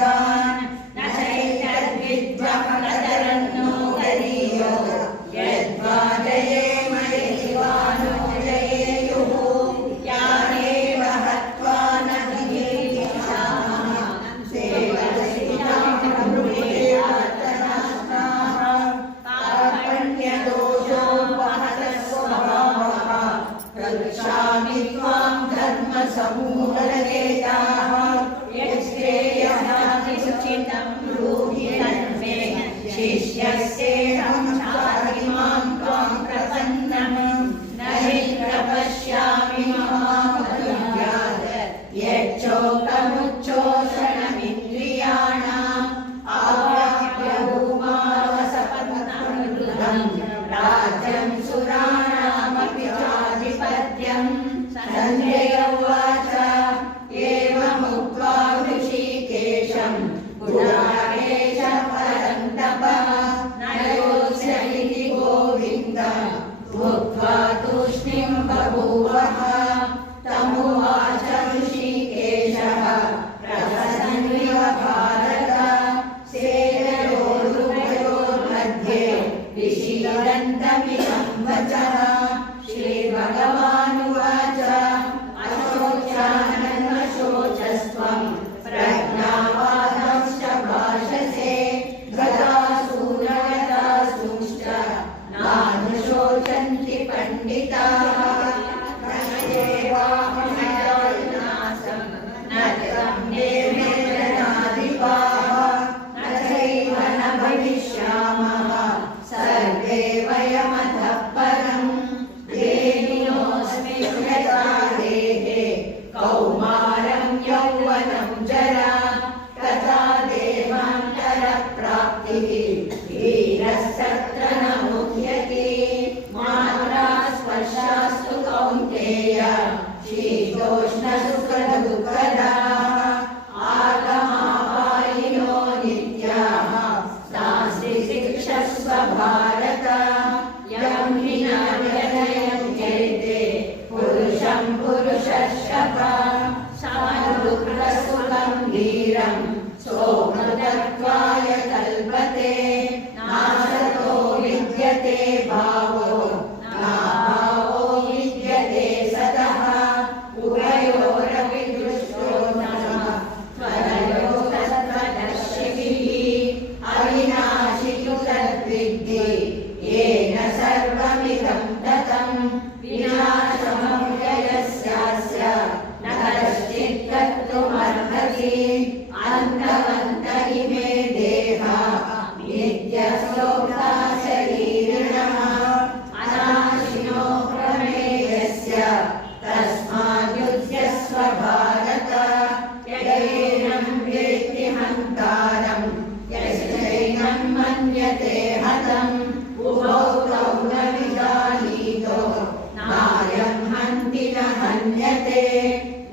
विद्वान् न चैतद्विद्वः कतरन्नो गरीयो यद्वा जयेम यदिवानो जयेयुः यानेव हत्वा न कीर्तिशामः सेवसितामृतेऽर्थनास्ताः कार्पण्यदोषोपहतः स्वभावः रक्षामि त्वां धर्मसमूलनेताः यच्छ्रेयः सुचितं ब्रूहि तन्मे शिष्यस्येऽहं चारिमां त्वां प्रपन्नम् न हि प्रपश्यामि महामहिम्यात् यच्चोकमुच्चोषणमिन्द्रियाणाम् आवाप्यभूमावसपत्नमृदम् राज्यं सुराणामपि चाधिपत्यं सञ्जय उवाच एवमुक्त्वा ऋषिकेशं पुराणेश परन्तप न योत्स्य इति गोविन्दं भुक्त्वा तूष्णीं बभूवः तमुवाच ऋषिकेशः प्रहसन्निव भारत सेनयोरुभयोर्मध्ये विषीदन्तमिदं वचः श्रीभगवानुवाच अशोच्यानन्वशोचस्त्वं प्रज्ञावादंश्च भाषसे गतासूनगतासूंश्च नानुशोचन्ति पण्डिताः नैवाहमनासं न तं देवेन्द्रनाधिपाः न चैव न भविष्यामः सर्वे वयमतः परम् देहिनोऽस्मिन् यथा देहे कौमारं यौवनं जरा तथा देहान्तरप्राप्तिः धीरस्तत्र न मुह्यते मात्रा स्पर्शास्तु कौन्तेय शीतोष्णसुखदुःखदाः आगमापायिनो नित्याः तांसि शिक्षस्व भारत यं हि न व्यनयन्त्येते पुरुषं पुरुषर्षभ साधुप्रसुखं धीरं सोमदत्वाय कल्पते नासतो विद्यते भावो नाभावो विद्यते सतः उभयोरपि दृष्टोऽन्तः त्वरयोस्तत्त्वदर्शिभिः अविनाशि तु तद्विद्धि येन सर्वमिदं ततं विनाशमव्ययस्यास्य न कश्चित् कर्तुमर्हति अन्तवन्त इमे देहा नित्यस्योक्ता शरीरिणः अनाशिनो प्रमेयस्य तस्माद्युध्यस्व भारत ययेनं वेत्ति हन्तारं यश्चैनं मन्यते हतम् उभौ तौ न विजानीतो नायं हन्ति न हन्यते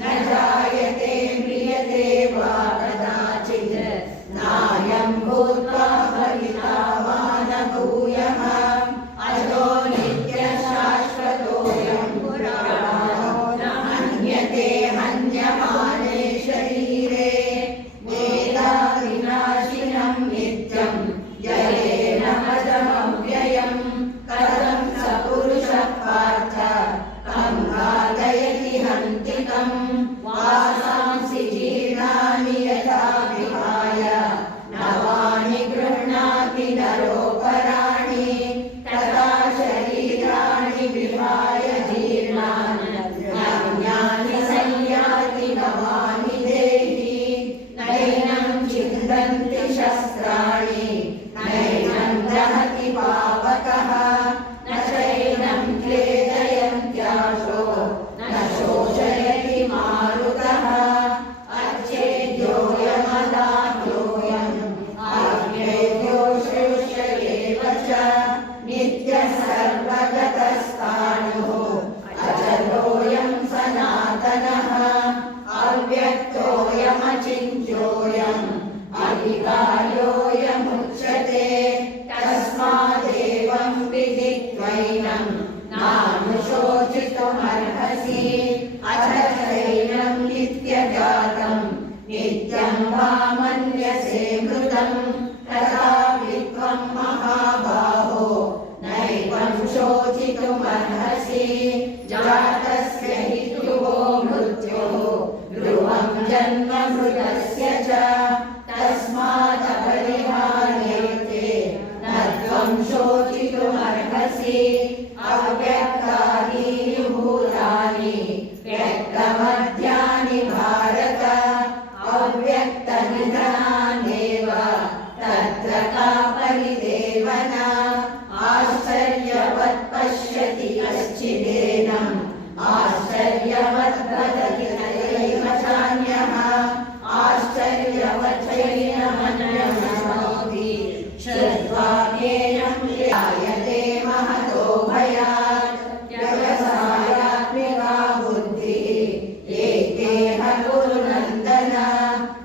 न जायते म्रियते वा कदाचित् नायं भूत्वा भविता वा न भूयः अजो नित्यशाश्वतोऽयं पुराणो न हन्यते हन्यमाने शरीरे वेदा विनाशिनं नित्यं जयेन पदमव्ययं कथं स पुरुषः पार्थ कं घातयति हन्तिकं वासांसि जीर्णानि यथा विहाय नवानि गृह्णाति नरोपराणि तथा शरीराणि विहाय जीर्णानि नव्यानि संयाति नवानि देहि नैनं छिन्दन्ति शस्त्राणि नैनं दहति पावकः न चैनं क्लेदयन्त्याशो न शोषयति मारुतः अच्छेद्योऽयमदाह्योऽयम् आज्ञेयो शिष्य एव च नित्यः सर्वगतस्थाणुः अचलोऽयं सनातनः अव्यक्तोऽयमचिन्त्योऽयम् अधिकार्योऽयमुच्यते तस्मादेवं विदित्वैनं नानुशोचितुमर्हसि अथ चैनं नित्यजातं नित्यं वा मन्यसे व्यक्तनिधनान्येव तत्र का परिदेवना आश्चर्यवत् पश्यति कश्चिदेनम् आश्चर्यवत् वदति नैव चान्यः आश्चर्यवच्चैनमन्यमनोति श्रुत्वा ज्ञेयं ध्यायते महतो भयात् व्यवसायात्मिका बुद्धिः एकेह गुरुनन्दन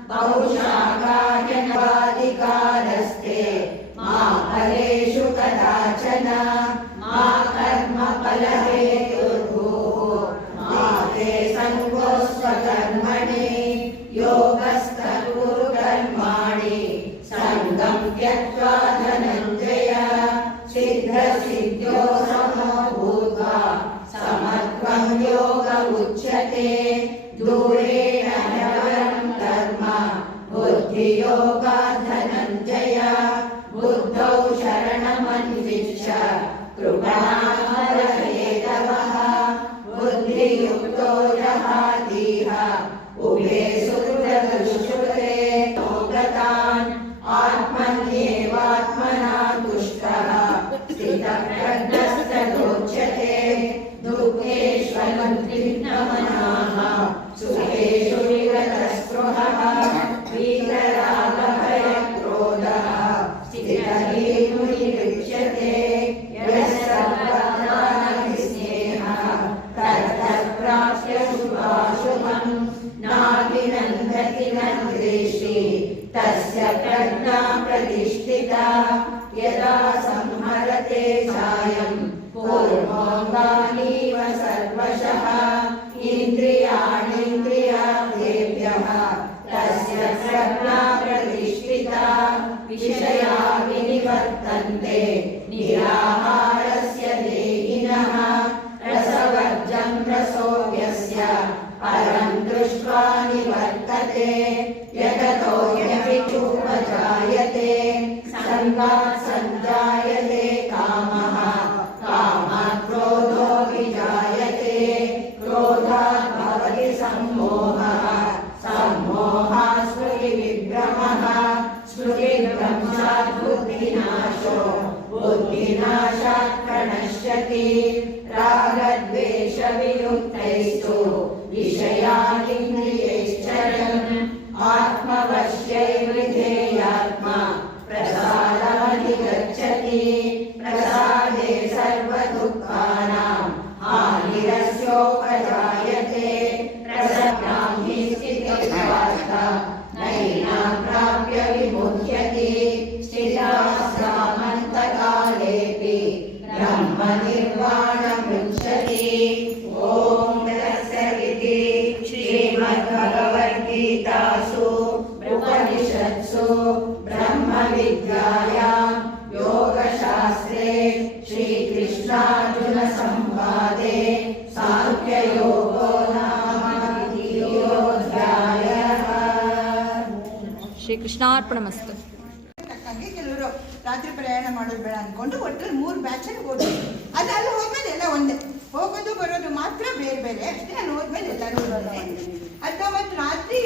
बहुशाखायनवाधिकारस्ते मा फलेषु कदाचन मा कर्मफलहेतुर्भुः मा ते सङ्गोऽस्त्वकर्मणि योगस्थकुरु कर्माणि सङ्गं त्यक्त्वा धनञ्जय सिद्धसिद्ध्यो समो भूत्वा समत्वं योग उच्यते दूरेण नवरं कर्म बुद्धियोगात् धनञ्जय बुद्धौ शरणमन्विष्य कृपणामरहेतवः बुद्धियुक्तो जहातीह उभे सुहृदुष्कृते गतान् आत्मन्येवात्मना तुष्टः स्थितप्रज्ञस्तदोच्यते दुःखेष्वनुद्विग्नमनाः सुखेषु विगतस्पृहः वीतरागभयक्रोधः स्थितधीर्मुनिरुच्यते यः सर्वत्रानभिस्नेहः ततः प्राप्य शुभाशुभम् नाभिनन्दति न द्वेष्टि तस्य प्रज्ञा प्रतिष्ठिता यदा संहरते चायं पूर्वोऽङ्गानीव सर्वशः इन्द्रियाणीन्द्रियार्थेभ्यः तस्य प्रज्ञा प्रतिष्ठिता विषया विनिवर्तन्ते निराहारस्य देहिनः रसवर्जं रसोऽप्यस्य परं दृष्ट्वा निवर्तते यततो ह्यभिचूपजायते संगात् सञ्जायते कामः कामात् क्रोधो विजायते क्रोधात् भवति सम्मोहः सम्मोहात् स्मृतिविभ्रमः स्मृतिभ्रंशात् बुद्धिनाशो बुद्धिनाशात् प्रणश्यति रागद्वेषवियुक्तैस्तु विषयानिन्द्रियैश्चरन् आत्मवश्यैर्विधेयात्मा प्रसादाधिगच्छति प्रसादे सर्वदुःखानां हानिरस्योपजायते प्रसन्नां हि स्थितिर्वार्ता नैनां प्राप्य विमुह्यति स्थिता सामन्तकालेऽपि ब्रह्मनिर्वाणमुच्यते ॐ तत्सदिति श्रीमद्भगवद्गीतासु उपनिषत्सु ब्रह्मविद्यायां योगशास्त्रे श्रीकृष्णार्जुनसंवादे सांख्ययोगो नाम द्वितीयोऽध्यायः। ಶ್ರೀಕೃಷ್ಣಾರ್ಪಣಮಸ್ತು. ತಕ್ಕಂಗೆ ಕೆಲವರು ರಾತ್ರಿ ಪ್ರಯಾಣ ಮಾಡೋದು ಬೇಡ ಅನ್ಕೊಂಡು ಒಟ್ಟಲ್ಲಿ 3 ಬ್ಯಾಚಲ್ಲಿ ಹೋದ್ವಿ. ಅದು ಅಲ್ಲಿ ಹೋದ್ಮೇಲೆ ಎಲ್ಲ ಒಂದೇ, ಹೋಗೋದು ಬರೋದು ಮಾತ್ರ ಬೇರೆ ಬೇರೆ ಅಷ್ಟೇ. ಅಲ್ಲಿ ಹೋದ್ಮೇಲೆ ಎಲ್ಲರೂ ಅಥವಾ ಮತ್ತು ರಾತ್ರಿ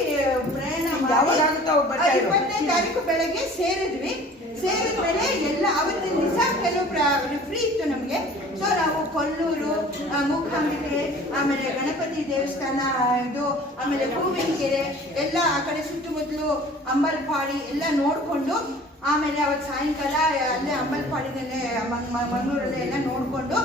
ಪ್ರಯಾಣ 25ನೇ ತಾರೀಕು ಬೆಳಗ್ಗೆ ಸೇರಿದ್ವಿ. ಸೇರಿದ್ಮೇಲೆ ಎಲ್ಲ ಅವತ್ತಿನ ದಿವಸ ಕೆಲವು ಫ್ರೀ ಇತ್ತು ನಮಗೆ. ಸೊ ನಾವು ಕೊಲ್ಲೂರು, ಮೂಕಾಂಬಿಕೆ, ಆಮೇಲೆ ಗಣಪತಿ ದೇವಸ್ಥಾನ, ಇದು ಆಮೇಲೆ ಹೂವಿನಕೆರೆ ಎಲ್ಲ ಆ ಕಡೆ ಸುತ್ತಮುತ್ತಲು ಅಂಬಲ್ಪಾಡಿ ಎಲ್ಲ ನೋಡಿಕೊಂಡು ಆಮೇಲೆ ಅವತ್ತು ಸಾಯಂಕಾಲ ಅಲ್ಲೇ ಅಂಬಲ್ಪಾಡಿನಲ್ಲೇ ಮಂಗಳೂರಲ್ಲೇ ಎಲ್ಲ ನೋಡಿಕೊಂಡು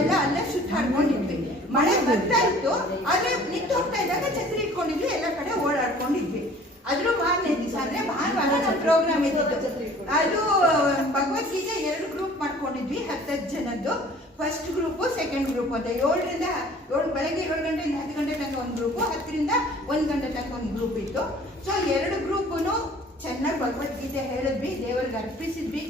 ಎಲ್ಲ ಅಲ್ಲೇ ಸುತ್ತಾಡ್ಕೊಂಡಿದ್ವಿ. ಮಳೆ ಬರ್ತಾ ಇತ್ತು, ಆದರೆ ನಿಂತು ಹೋಗ್ತಾ ಇದ್ದಾಗ ಛತ್ರಿ ಇಟ್ಕೊಂಡಿದ್ವಿ, ಎಲ್ಲ ಕಡೆ ಓಡಾಡ್ಕೊಂಡಿದ್ವಿ. ಅದ್ರ ಮಾರನೇ ದಿವಸ ಅಂದ್ರೆ ಭಾನುವಾರ ನಮ್ಮ ಪ್ರೋಗ್ರಾಮ್ ಇದ್ದಿದ್ದು. ಅದು ಭಗವದ್ಗೀತೆ 2 ಗ್ರೂಪ್ ಮಾಡ್ಕೊಂಡಿದ್ವಿ, 10 ಜನದ್ದು. ಫಸ್ಟ್ ಗ್ರೂಪು, ಸೆಕೆಂಡ್ ಗ್ರೂಪ್ ಅಂತ. 7 ಬೆಳಗ್ಗೆ 7 ಗಂಟೆಯಿಂದ 10 ಗಂಟೆ ತನಕ ಒಂದು ಗ್ರೂಪು, 10ರಿಂದ 1 ಗಂಟೆ ತನಕ ಒಂದು ಗ್ರೂಪ್ ಇತ್ತು. ಸೊ 2 ಗ್ರೂಪುನು ಚೆನ್ನಾಗಿ ಭಗವದ್ಗೀತೆ ಹೇಳಿದ್ವಿ, ದೇವರಿಗೆ ಅರ್ಪಿಸಿದ್ವಿ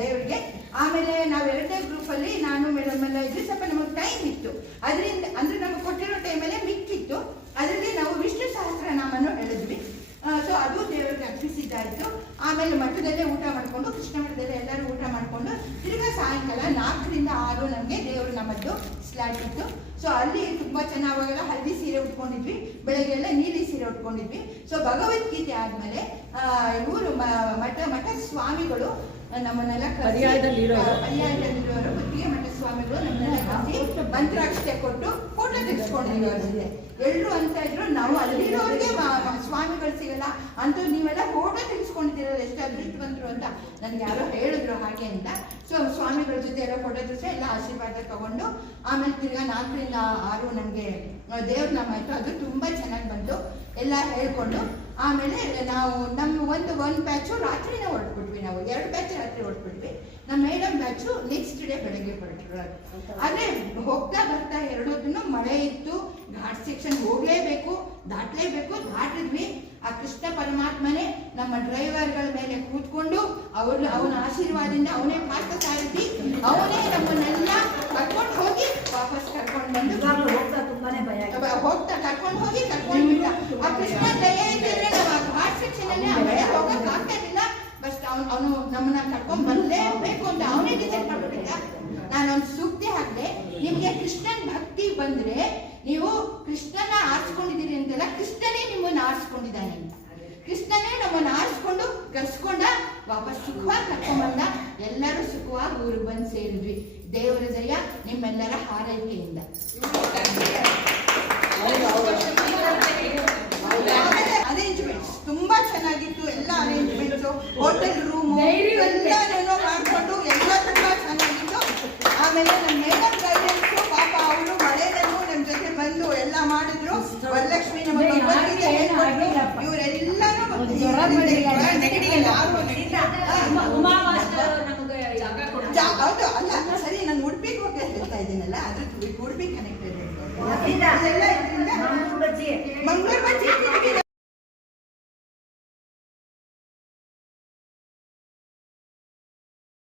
ದೇವರಿಗೆ. ಆಮೇಲೆ ನಾವು 2ನೇ ಗ್ರೂಪಲ್ಲಿ ನಾನು ಮೇಡಮ್ ಎಲ್ಲ ಇದ್ವಿ. ಸ್ವಲ್ಪ ನಮಗೆ ಟೈಮ್ ಇತ್ತು, ಅದರಿಂದ ಅಂದ್ರೆ ನಮಗೆ ಕೊಟ್ಟಿರೋ ಟೈಮಲ್ಲೇ ಮಿಕ್ಕಿತ್ತು. ಅದರಲ್ಲಿ ನಾವು ವಿಷ್ಣು ಸಹಸ್ರನಾಮನು ಹೇಳಿದ್ವಿ. ಸೊ ಅದು ದೇವರಿಗೆ ಅರ್ಪಿಸಿದ್ದಾಯಿತು. ಆಮೇಲೆ ಮಠದಲ್ಲೇ ಊಟ ಮಾಡಿಕೊಂಡು, ಕೃಷ್ಣ ಮಠದಲ್ಲೇ ಎಲ್ಲರೂ ಊಟ ಮಾಡಿಕೊಂಡು ತಿರ್ಗಾ ಸಾಯಂಕಾಲ 4ರಿಂದ 6 ನಮಗೆ ದೇವರು ನಮ್ಮದ್ದು ಸ್ಲಾಟ್ ಇತ್ತು. ಸೊ ಅಲ್ಲಿ ತುಂಬಾ ಚೆನ್ನಾಗಿ ಅವಾಗೆಲ್ಲ ಹಳದಿ ಸೀರೆ ಉಟ್ಕೊಂಡಿದ್ವಿ, ಬೆಳಗ್ಗೆ ಎಲ್ಲ ನೀಲಿ ಸೀರೆ ಉಟ್ಕೊಂಡಿದ್ವಿ. ಸೊ ಭಗವದ್ಗೀತೆ ಆದ್ಮೇಲೆ ಇವರು ಮಠ ಸ್ವಾಮಿಗಳು ನಮ್ಮನ್ನೆಲ್ಲ ಪರ್ಯಾಯದಲ್ಲಿರೋರು ಗುತ್ತಿಗೆ ಮಠ ಸ್ವಾಮಿಗಳು ನಮ್ಮನ್ನೆಲ್ಲ ಕರೆಸಿ ಮಂತ್ರಾಕ್ಷತೆ ಕೊಟ್ಟು ಫೋಟೋ ತೆಗೆಸ್ಕೊಂಡಿದ್ವಿ ಅವ್ರ ಜೊತೆ. ಎಲ್ರು ಅಂತ ಇದ್ರು ನಾವು ಅಲ್ಲಿರೋರಿಗೆ ಸ್ವಾಮಿಗಳು ಸಿಗಲ್ಲ ಅಂತ, ನೀವೆಲ್ಲ ಫೋಟೋ ತೆಗೆಸ್ಕೊಂಡಿದ್ದೀರಲ್ಲ ಎಷ್ಟು ಅದೃಷ್ಟವಂತರು ಅಂತ ನನ್ಗೆ ಯಾರೋ ಹೇಳಿದ್ರು ಹಾಗೆ ಅಂತ. ಸೊ ಸ್ವಾಮಿಗಳ ಜೊತೆ ಎಲ್ಲ ಫೋಟೋ ತೆಗೆಸಿ ಎಲ್ಲ ಆಶೀರ್ವಾದ ತಗೊಂಡು ಆಮೇಲೆ ತಿರ್ಗಾ 4 ರಿಂದ 6 ನಮಗೆ ದೇವ್ರ ನಾಮ ಆಯ್ತು. ಅದು ತುಂಬಾ ಚೆನ್ನಾಗಿ ಬಂತು ಎಲ್ಲ ಹೇಳ್ಕೊಂಡು. ಆಮೇಲೆ ನಾವು ನಮ್ಮ ಒಂದು ಬ್ಯಾಚು ರಾತ್ರಿನೇ ಹೊರಟ್ಬಿಟ್ವಿ, ನಾವು 2 ಬ್ಯಾಚ್ ರಾತ್ರಿ ಹೊರಟ್ಬಿಟ್ವಿ. ನಮ್ಮ ಮೇಡಮ್ ಬ್ಯಾಚು ನೆಕ್ಸ್ಟ್ ಡೇ ಬೆಳಗ್ಗೆ ಹೊರಟ್ರು. ಆದ್ರೆ ಹೋಗ್ತಾ ಬರ್ತಾ ಎರಡೋದನ್ನು ಮಳೆ ಇತ್ತು, ಘಾಟ್ ಸೆಕ್ಷನ್ ಹೋಗ್ಲೇಬೇಕು, ದಾಟಿದ್ವಿ. ಆ ಕೃಷ್ಣ ಪರಮಾತ್ಮನೇ ನಮ್ಮ ಡ್ರೈವರ್ಗಳ ಮೇಲೆ ಕೂತ್ಕೊಂಡು ಅವನ ಆಶೀರ್ವಾದದಿಂದ ಅವನೇ ಪಾಠ ಸಾರಿಸಿ ಅವನೇ ನಮ್ಮನ್ನೆಲ್ಲ ಕರ್ಕೊಂಡು ಹೋಗಿ ವಾಪಸ್ ಕರ್ಕೊಂಡು ಬಂದು ಕರ್ಕೊಂಡು ಹೋಗಿ ಕರ್ಕೊಂಡು ಬಿಟ್ಟ. ಆ ಕೃಷ್ಣ ದಯೆ ಇದ್ದರೆ ನಾವು ಆ ಘಾಟ್ ಸೆಕ್ಷನ್ ಅಲ್ಲಿ ಆ ಮಳೆ ಹೋಗಕ್ ಆಗ್ತಾ ಇರಲಿಲ್ಲ. ಬಸ್ ಅವನು ನಮ್ಮನ್ನ ಕರ್ಕೊಂಡ್ ಬರಲೇಬೇಕು ಅಂತ ಅವನೇ ಡಿಸೈಡ್ ಮಾಡ್ಬಿಟ್ಟಿದ್ದ. ನಾನೊಂದು ಸೂಕ್ತಿ ಹಾಕಿದೆ, ನಿಮ್ಗೆ ಕೃಷ್ಣನ್ ಭಕ್ತಿ ಬಂದ್ರೆ ನೀವು ಕೃಷ್ಣನ ಆರಿಸ್ಕೊಂಡಿದ್ದೀರಿ ಅಂತೆಲ್ಲ, ಕೃಷ್ಣನೇ ನಿಮ್ಮನ್ನ ಆರಿಸ್ಕೊಂಡಿದ್ದಾನೆ ಅಂತ. ಕೃಷ್ಣನೇ ನಮ್ಮನ್ನ ಆರಿಸ್ಕೊಂಡು ಕರ್ಸ್ಕೊಂಡ, ವಾಪಸ್ ಸುಖವಾಗಿ ಕರ್ಕೊಂಡ್ಬಂದ. ಎಲ್ಲರೂ ಸುಖವಾಗಿ ಊರಿಗೆ ಬಂದು ಸೇರಿದ್ವಿ. ದೇವರ ದಯ ನಿಮ್ಮೆಲ್ಲರ ಹಾರೈಕೆಯಿಂದ. ಅರೇಂಜ್ಮೆಂಟ್ಸ್ ತುಂಬಾ ಚೆನ್ನಾಗಿತ್ತು, ಎಲ್ಲ ಅರೇಂಜ್ಮೆಂಟ್ಸು, ಹೋಟೆಲ್ ರೂಮು ಎಲ್ಲಾನು ಮಾಡ್ಕೊಂಡು ಎಲ್ಲ ತುಂಬಾ ಚೆನ್ನಾಗಿತ್ತು. ಆಮೇಲೆ ನಮ್ಮ ಮೇಡಮ್ ಗೈಡೆನ್ಸು, ಪಾಪ ಅವರು ಮಳೆನಲ್ಲೂ ನಮ್ಮ ಜೊತೆ ಬಂದು ಎಲ್ಲ ಮಾಡಿದ್ರು. ವರಲಕ್ಷ್ಮಿ ನಮ್ಮ ಭಗವದ್ಗೀತೆ ಹೇಳ್ಕೊಟ್ರು. ಇವರೆಲ್ಲಾನು ಹೌದು. ಅಲ್ಲ ಸರಿ, ನಾನು ಉಡುಪಿಗೆ ಹೋಗಿ ಹೇಳ್ತಾ ಇದ್ದೀನಲ್ಲ, ಅದ್ರ ಉಡುಪಿ ಕನೆಕ್ಟೆಡ್ ಮಂಗಳೂರು ಬಜ್ಜಿ